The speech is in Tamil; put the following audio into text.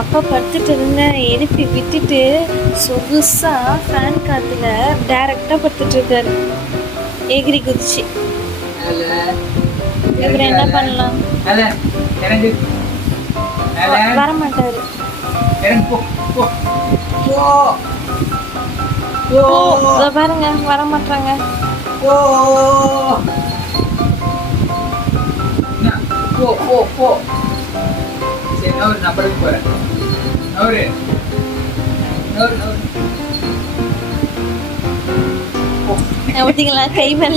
அப்பா படுத்துட்டு இருந்த எழுப்பி விட்டுட்டு சொகுசா ஃபேன் காத்துல டைரக்டா படுத்துட்டு இருக்காரு எகிரி குதிச்சு. இவர் என்ன பண்ணலாம்? வரமாட்டாரு. பாருங்க வரமாட்டாங்க. கை மேல